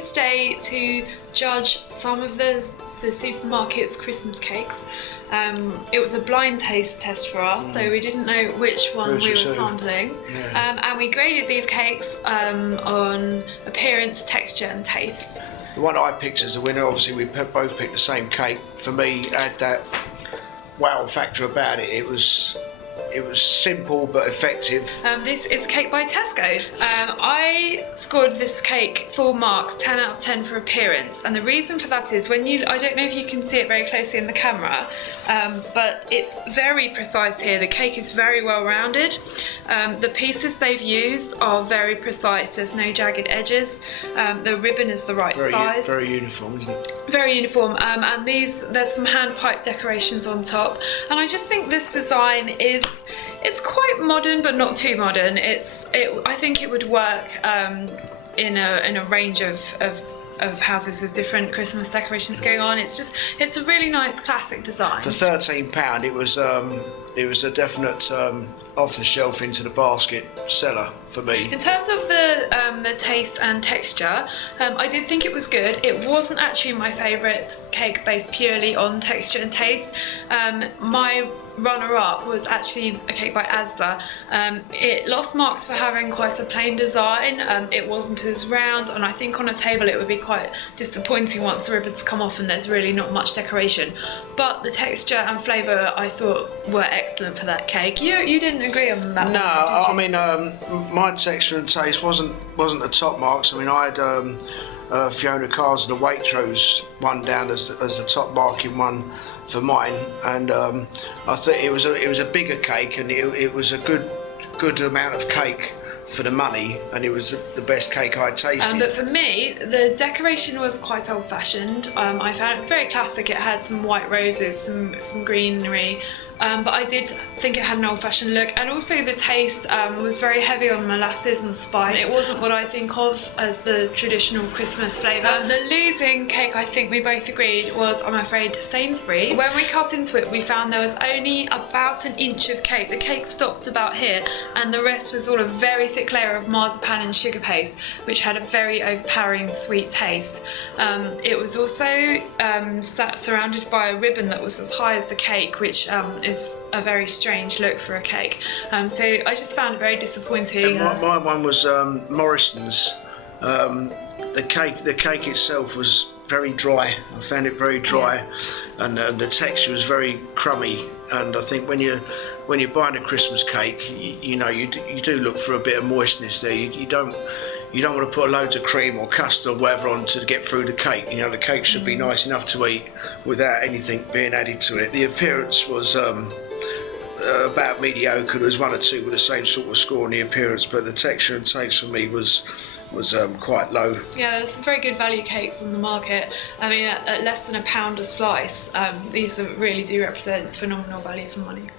here today to judge some of the supermarket's Christmas cakes. It was a blind taste test for us, so we didn't know which one we were sampling. Yeah. And we graded these cakes on appearance, texture and taste. The one I picked as the winner, obviously we both picked the same cake. For me, it had that wow factor about it. It was simple but effective. This is a cake by Tesco. I scored this cake full marks, 10 out of 10 for appearance, and the reason for that is I don't know if you can see it very closely in the camera, but it's very precise here. The cake is very well rounded. The pieces they've used are very precise. There's no jagged edges. The ribbon is the right size. Very uniform, isn't it? Very uniform, and there's some hand pipe decorations on top, and I just think this design it's quite modern but not too modern. I think it would work in a range of houses with different Christmas decorations going on. It's a really nice classic design. For £13 it was a definite off the shelf into the basket seller for me. In terms of the taste and texture, I did think it was good. It wasn't actually my favourite cake based purely on texture and taste. My runner-up was actually a cake by Asda. It lost marks for having quite a plain design. It wasn't as round, and I think on a table it would be quite disappointing once the ribbons come off and there's really not much decoration. But the texture and flavour I thought were excellent for that cake. You didn't agree on that? No, one, did you? I mean my texture and taste wasn't the top marks. I mean I had Fiona Carr's and the Waitrose one down as the top marking one for mine, and I think it was a bigger cake, and it was a good amount of cake for the money, and it was the best cake I'd tasted. But for me, the decoration was quite old-fashioned. I found it was very classic. It had some white roses, some greenery, but I did think it had an old-fashioned look, and also the taste was very heavy on molasses and spice. It wasn't what I think of as the traditional Christmas flavour. The losing cake, I think we both agreed, was, I'm afraid, Sainsbury's. When we cut into it, we found there was only about an inch of cake. The cake stopped about here, and the rest was all a very thick layer of marzipan and sugar paste, which had a very overpowering sweet taste. It was also surrounded by a ribbon that was as high as the cake, which is a very strange look for a cake. So I just found it very disappointing. My one was Morrison's. The cake itself was very dry. I found it very dry, and the texture was very crummy. And I think when you're buying a Christmas cake, you do look for a bit of moistness there. You don't want to put loads of cream or custard or whatever on to get through the cake. The cake should be nice enough to eat without anything being added to it. The appearance was about mediocre. There was one or two with the same sort of score on the appearance, but the texture and taste for me was quite low. Yeah, there's some very good value cakes on the market. I mean, at less than £1 a slice, these really do represent phenomenal value for money.